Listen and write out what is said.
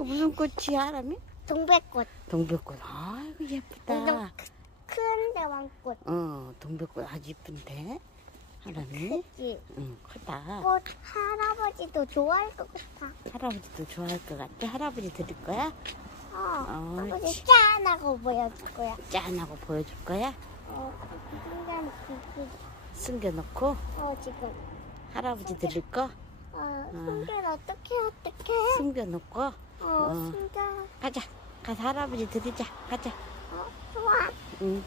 그 무슨 꽃이야, 하람이? 동백꽃. 동백꽃. 아이고, 예쁘다. 완전 큰 대왕꽃. 동백꽃 아주 예쁜데, 하람이? 그치? 응, 크다. 꽃 할아버지도 좋아할 것 같아. 할아버지도 좋아할 것 같아. 할아버지 드릴 거야? 할아버지 짠하고 보여줄 거야. 짠하고 보여줄 거야? 숨겨놓고? 지금. 할아버지 드릴 거? 숨겨는 어떡해. 숨겨놓고? 숨겨. 가자. 가서 할아버지 드리자. 가자. 좋아. 응.